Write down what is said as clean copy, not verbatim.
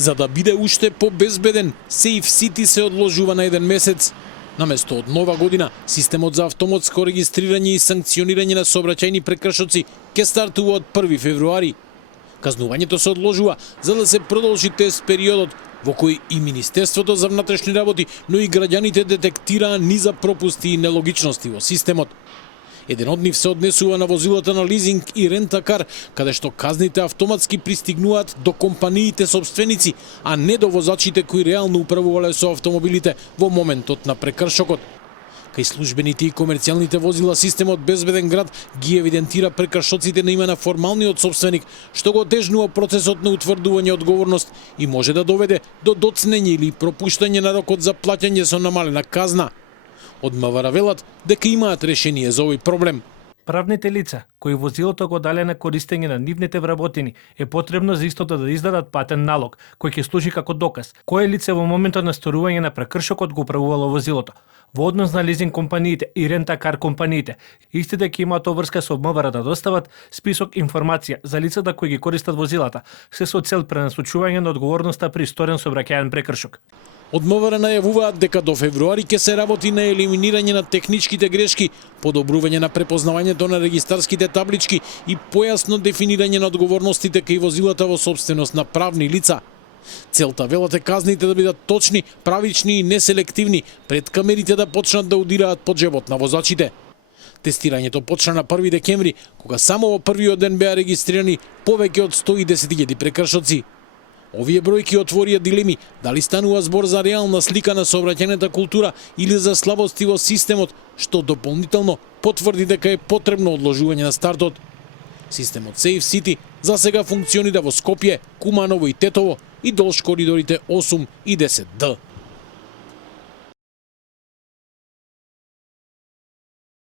За да биде уште побезбеден, Safe City се одложува на еден месец. Наместо од нова година, системот за автоматско регистрирање и санкционирање на сообраќајни прекршоци ќе стартува од 1 февруари. Казнувањето се одложува за да се продолжи тест периодот во кој и Министерството за внатрешни работи, но и граѓаните детектираа низа пропусти и нелогичности во системот. Еден од нив се однесува на возилата на лизинг и рентакар, каде што казните автоматски пристигнуваат до компаниите собственици, а не до возачите кои реално управувале со автомобилите во моментот на прекршокот. Кај службените и комерцијалните возила системот Безбеден град ги евидентира прекршоците на име на формалниот собственик, што го отежнува процесот на утврдување одговорност и може да доведе до доцнење или пропуштање на рокот за плаќање со намалена казна. Од МВР велат дека имаат решение за овој проблем. Правните лица, кои возилото го дале на користење на нивните вработени, е потребно за истото да издадат патен налог, кој ќе служи како доказ кое лице во моментот на сторување на прекршокот го управувало возилото. Во однос на лизинг компаниите и рентакар компаниите, истите ќе имаат обврска со МВР да достават список информација за лицата кои ги користат возилата, се со цел пренасочување на одговорноста при сторен сообраќајен прекршок. Од МВР најавуваат дека до февруари ќе се работи на елиминирање на техничките грешки, подобрување на препознавањето на регистарските таблички и појасно дефинирање на одговорностите кај возилата во собственост на правни лица. Целта велат е казните да бидат точни, правични и неселективни, пред камерите да почнат да удираат под джебот на возачите. Тестирањето почна на 1 декември, кога само во првиот ден беа регистрирани повеќе од 110.000 прекршоци. Овие бројки отворија дилеми дали станува збор за реална слика на сообраќајната култура или за слабости во системот, што дополнително потврди дека е потребно одложување на стартот. Системот Safe City за сега функционира во Скопје, Куманово и Тетово и долж коридорите 8 и 10D.